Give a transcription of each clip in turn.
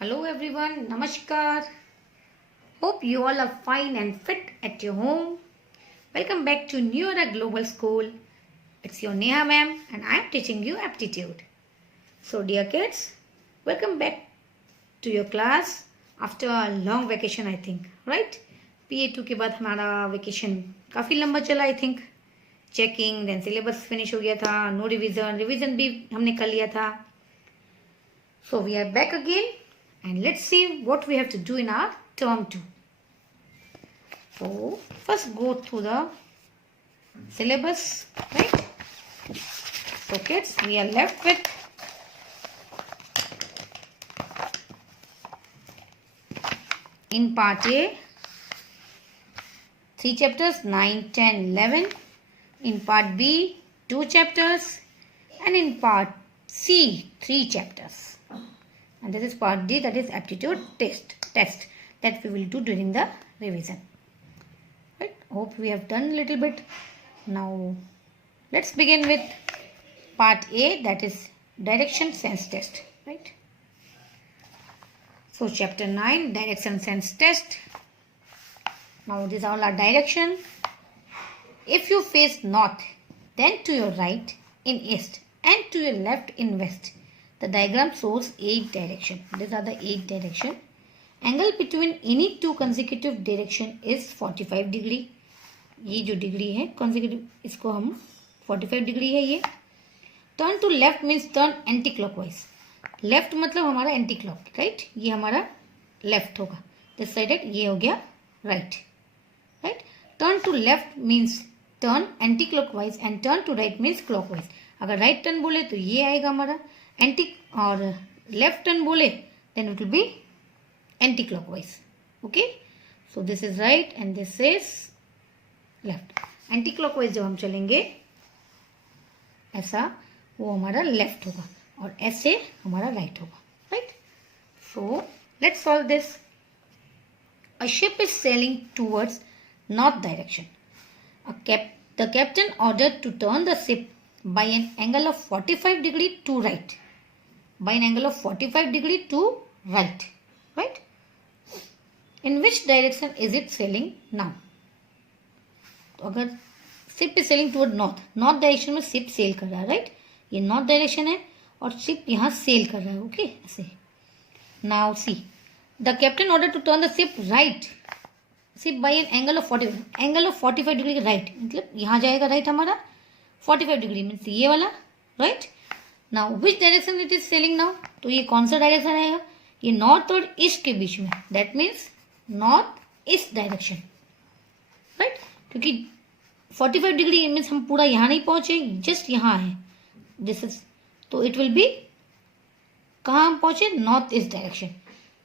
Hello everyone, Namaskar. Hope you all are fine and fit at your home. Welcome back to New Era Global School. It's your Neha ma'am and I am teaching you aptitude. So dear kids, welcome back to your class after a long vacation I think, right? PA2 के बाद हमारा vacation काफ़ी लंबा चला I think. Checking then syllabus finish हो गया था, no revision भी हमने कर लिया था. So we are back again and let's see what we have to do in our term 2. So first go through the syllabus, right? So kids, we are left with in part A 3 chapters 9, 10, 11. In part B 2 chapters and in part C 3 chapters. And this is part D, that is aptitude test that we will do during the revision. Right? Hope we have done a little bit. Now let's begin with part A, that is direction sense test. Right? So chapter 9, direction sense test. Now these all are direction. If you face north, then to your right in east and to your left in west. The diagram shows 8 direction. These are the 8 direction. Angle between any two consecutive direction is 45 degree. ये जो degree है consecutive, इसको हम 45 degree है ये. Turn to left means turn anti clockwise. Left मतलब हमारा anti clock, right? ये हमारा लेफ्ट होगा. दिस साइड ये हो गया right, right? Turn to left means turn anti clockwise and turn to right means clockwise. अगर राइट टर्न बोले तो ये आएगा हमारा एंटी, और लेफ्ट टर्न बोले then it will be anti clockwise. Okay, so this is right and this is left. Anti clockwise जब हम चलेंगे ऐसा, वो हमारा लेफ्ट होगा और ऐसे हमारा राइट होगा, right? So let's solve this. A ship is selling towards north direction. The captain ordered to turn the ship by an angle of 45 degree to right. By an angle of 45 degree to right. Right? In which direction is it sailing now? तो अगर ship is sailing toward north, north direction में ship sail कर रहा है, right? ये north direction है और ship यहाँ sail कर रहा है, okay? ऐसे. Now see, the captain ordered to turn the ship right. सिर्फ by N angle of 45 degree के राइट, मतलब यहाँ जाएगा राइट हमारा 45 डिग्री मीन्स ये वाला, right? Now which direction it is selling now, तो ये कौन सा डायरेक्शन आएगा? ये नॉर्थ और ईस्ट के बीच में, that means north east direction, right? क्योंकि 45 डिग्री मीन्स हम पूरा यहाँ नहीं पहुंचे, जस्ट यहाँ है दिस इज, तो इट विल बी कहाँ हम पहुंचे? North east direction.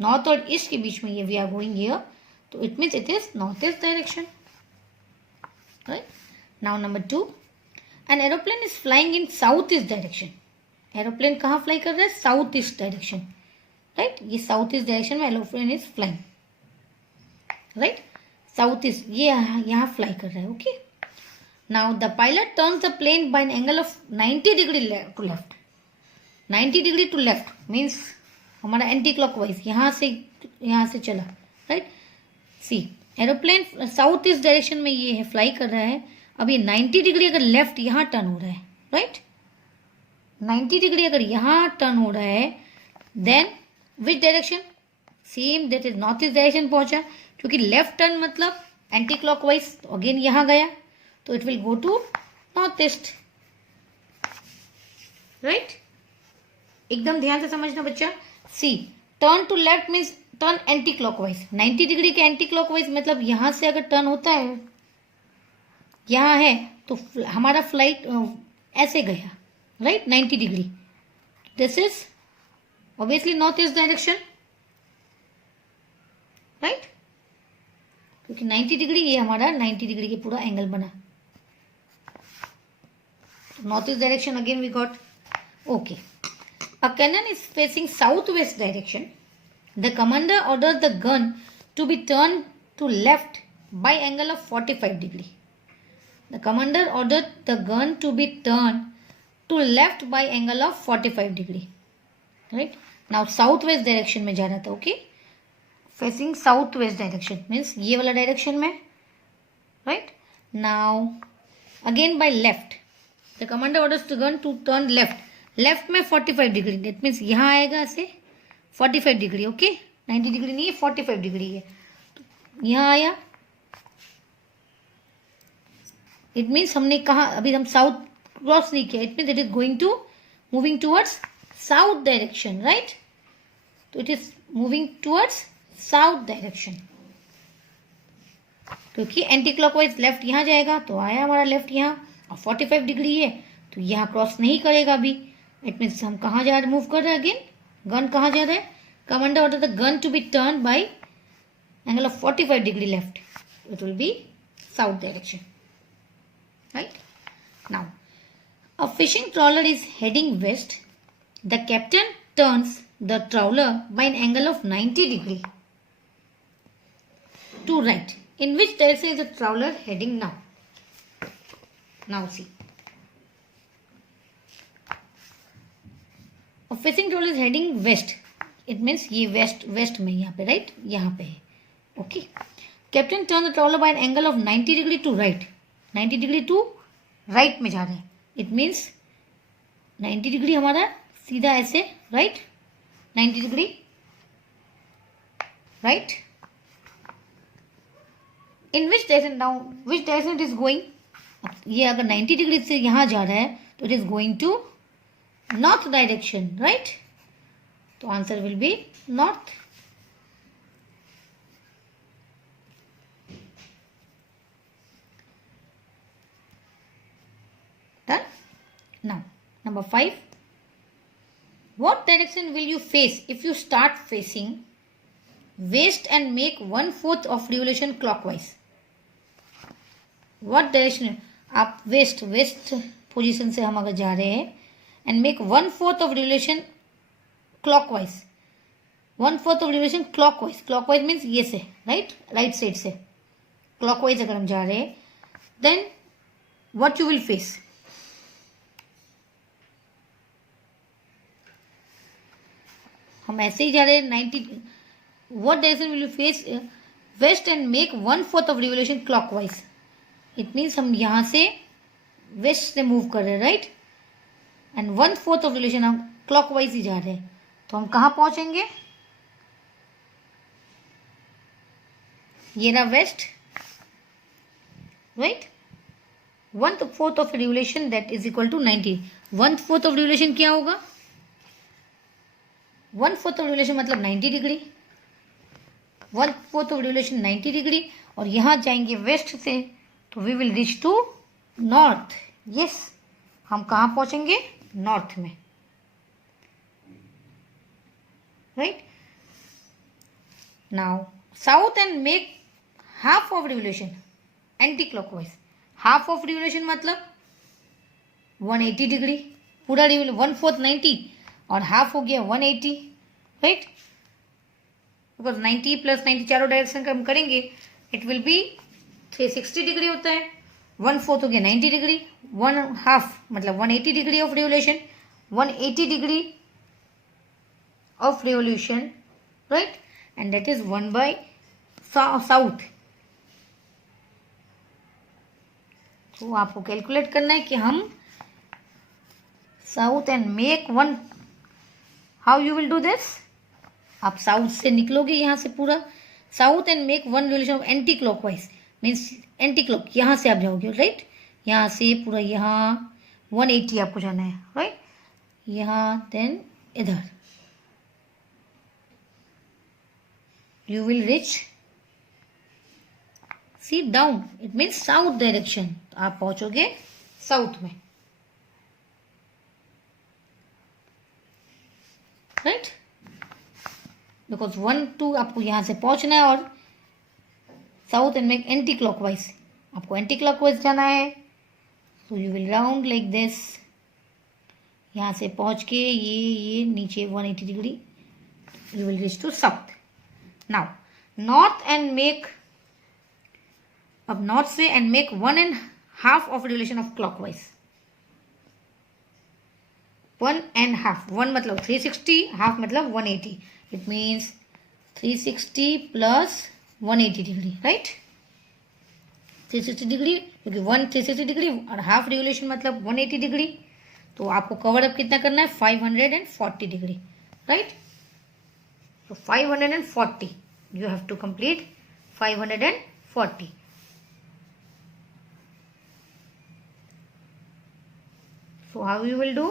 नॉर्थ और ईस्ट के बीच में ये we are going here, so it means it is northeast direction, right? Now number 2, an aeroplane is flying in southeast direction. Aeroplane कहाँ फ्लाई कर रहा है? South east direction, right? ये साउथ ईस्ट डायरेक्शन में aeroplane is flying, right? South east ये यहाँ fly कर रहा है, okay? Now the pilot turns the plane by an angle of 90 degree to left. 90 degree to left means हमारा anti clockwise, यहाँ से चला, right? See aeroplane south east direction में ये है, फ्लाई कर रहा है. अब ये 90 डिग्री अगर लेफ्ट यहाँ टर्न हो रहा है, राइट? 90 डिग्री अगर यहाँ टर्न हो रहा है then which direction? Same, that is north east direction पहुंचा, क्योंकि लेफ्ट टर्न मतलब एंटी क्लॉकवाइज, तो अगेन यहाँ गया तो it will go to north east, right? एकदम ध्यान से समझना बच्चा. See turn to left means turn anti clockwise. 90 degree के एंटी क्लॉकवाइज मतलब यहाँ से अगर टर्न होता है, यहाँ है तो हमारा फ्लाइट ऐसे गया, right? 90 degree. This is obviously north east direction, right? क्योंकि 90 डिग्री ये हमारा 90 डिग्री के पूरा एंगल बना. North east direction again we got, okay. A cannon is facing south west direction. The commander orders the gun to be turned to left by angle of 45 degree. The commander ordered the gun to be turned to left by angle of 45 degree. Right? Now south west direction में जा रहा था. Okay, facing south west direction means ये वाला direction में. Right now again by left the commander orders the gun to turn left. लेफ्ट में 45 degree, that means यहाँ आएगा ऐसे 45 डिग्री. ओके, 90 डिग्री नहीं है, 45 डिग्री है. तो यहाँ आया. इट मीन्स हमने कहा अभी हम साउथ क्रॉस नहीं किया. It means it is going to moving towards south direction. Right, तो it is moving towards south direction. क्योंकि एंटी क्लॉकवाइज लेफ्ट यहाँ जाएगा तो आया हमारा लेफ्ट यहाँ, और 45 डिग्री है तो यहाँ क्रॉस नहीं करेगा अभी. इट मीन्स हम कहाँ जा रहे, मूव कर रहे हैं. अगेन गन कहाँ जा रहा है. Commander order the gun to be turn by angle of 45 degree left. It will be south direction. Right now a fishing trawler is heading west. The captain turns the trawler by an angle of 90 degree to right. In which direction is the trawler heading now? Now see. A fishing trawler is heading west. It means ये west में यहाँ पे, right? यहाँ पे है. Okay. Captain turn the trawler by an angle of 90 degree to right. 90 degree to right में जा रहे हैं. It means 90 degree हमारा सीधा ऐसे, right? 90 degree, right? In which direction now, which direction it is going. ये अगर 90 डिग्री से यहाँ जा रहा है तो it is going to north direction. Right, तो answer will be north. Done. Now number 5. What direction will you face if you start facing west and make 1/4 of revolution clockwise? What direction? आप waste position से हम अगर जा रहे हैं and make 1/4 of revolution clockwise. 1/4 of revolution clockwise. Clockwise means ये से, right side से क्लॉकवाइज अगर हम जा रहे हैं then what you will face. हम ऐसे ही जा रहे हैं 90. What direction will you face west and make 1/4 of revolution clockwise. It means हम यहां से वेस्ट से मूव कर रहे हैं, राइट, एंड 1/4 ऑफ रिलेशन हम क्लॉकवाइज ही जा रहे हैं. तो हम कहां पहुंचेंगे. ये रहा west, right. 1/4 of revolution that is equal to 90. 1/4 of revolution क्या होगा. 1/4 ऑफ रिवोल्यूशन मतलब 90 डिग्री. 1/4 of revolution 90 degree. और यहां जाएंगे वेस्ट से तो we will reach to north. Yes, हम कहां पहुंचेंगे. नॉर्थ में. Right now south and make half of revolution anti clockwise. Half of revolution मतलब 180 डिग्री. पूरा रिवोल्यूशन 1/4 90 और हाफ हो गया 180. राइट, बिकॉज 90 प्लस 90 चारों डायरेक्शन का हम करेंगे इट विल बी 360 डिग्री होता है. 1/4 हो गया 90 डिग्री. 1/2 मतलब 180 degree of revolution. 180 degree of revolution, right, and that is 1 by south. तो आपको कैलकुलेट करना है कि हम south and make 1. How you will do this. आप साउथ से निकलोगे यहां से पूरा south and make 1 revolution of anti clockwise means anti clock. यहां से आप जाओगे, राइट, यहां से पूरा यहाँ 180 आपको जाना है, राइट. यहाँ देन इधर you will reach see down. It means south direction. तो आप पहुंचोगे साउथ में, राइट, बिकॉज 1 2 आपको यहां से पहुंचना है और south and make anti clockwise. आपको एंटी क्लॉकवाइज जाना है. So you will round like this. यहाँ से पहुँच के ये नीचे 180 degree you will reach to south. Now north and make, अब नॉर्थ से and make 1.5 of revolution of clockwise. 1.5, 1 मतलब 360, हाफ मतलब 180. It means 360 plus 180 degree, right. 360 degree, क्योंकि 360 डिग्री और हाफ रिवोल्यूशन मतलब 180 डिग्री. तो आपको कवर अप कितना करना है? 540 डिग्री, राइट. तो 540 you have to complete 540. So how you will do?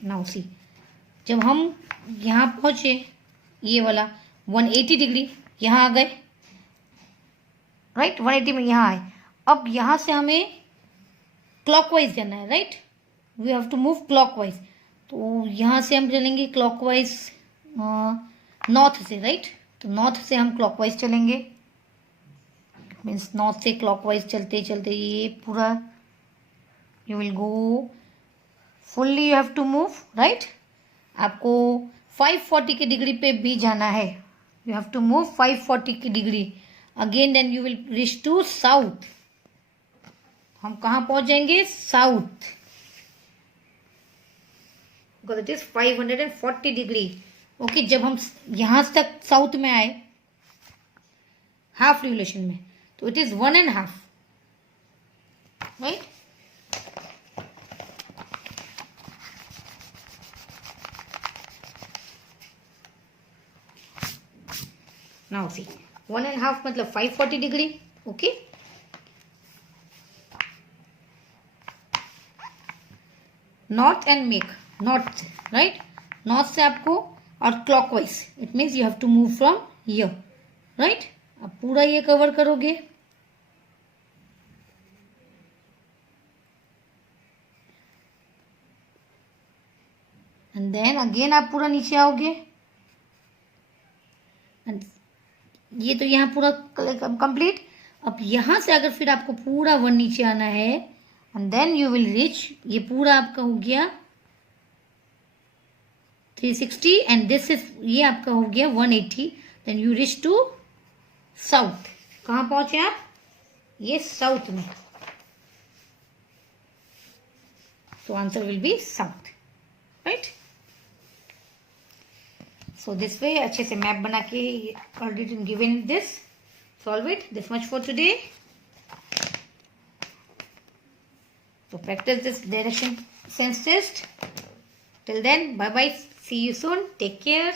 Now see, जब हम यहाँ पहुंचे, ये वाला 180 डिग्री यहाँ आ गए, राइट. 180 में यहाँ आए. अब यहाँ से हमें क्लॉकवाइज करना है, right. We have to move clockwise. तो यहाँ से हम चलेंगे क्लॉकवाइज नॉर्थ से, राइट. तो नॉर्थ से हम क्लॉकवाइज चलेंगे. मीन्स नॉर्थ से क्लॉकवाइज चलते चलते ये पूरा you will go fully, you have to move, right. आपको 540 की डिग्री पे भी जाना है. यू हैव टू मूव 540 की degree again, then you will reach to south. हम कहाँ पहुंच जाएंगे? South. Because it is 540 degree. Okay, जब हम यहां तक साउथ में आए हाफ रिवोल्यूशन में, तो it is 1.5, right. Now see, 1.5 मतलब 540 degree. Okay, north and make north, right. North से आपको और clockwise, it means you have to move from here, right. आप पूरा ये कवर करोगे. एंड देन अगेन आप पूरा नीचे आओगे. एंड ये तो यहाँ पूरा कंप्लीट. अब यहाँ से अगर फिर आपको पूरा वन नीचे आना है, and then you will reach, ये पूरा आपका हो गया 360 एंड दिस इज, ये आपका हो गया 180. Then you reach to south. कहाँ पहुंचे आप? ये साउथ में. तो answer will be south, right. So this way अच्छे से मैप बना के already given this, solve it. This much for today. So practice this direction sense test. Till then, bye bye. See you soon. Take care.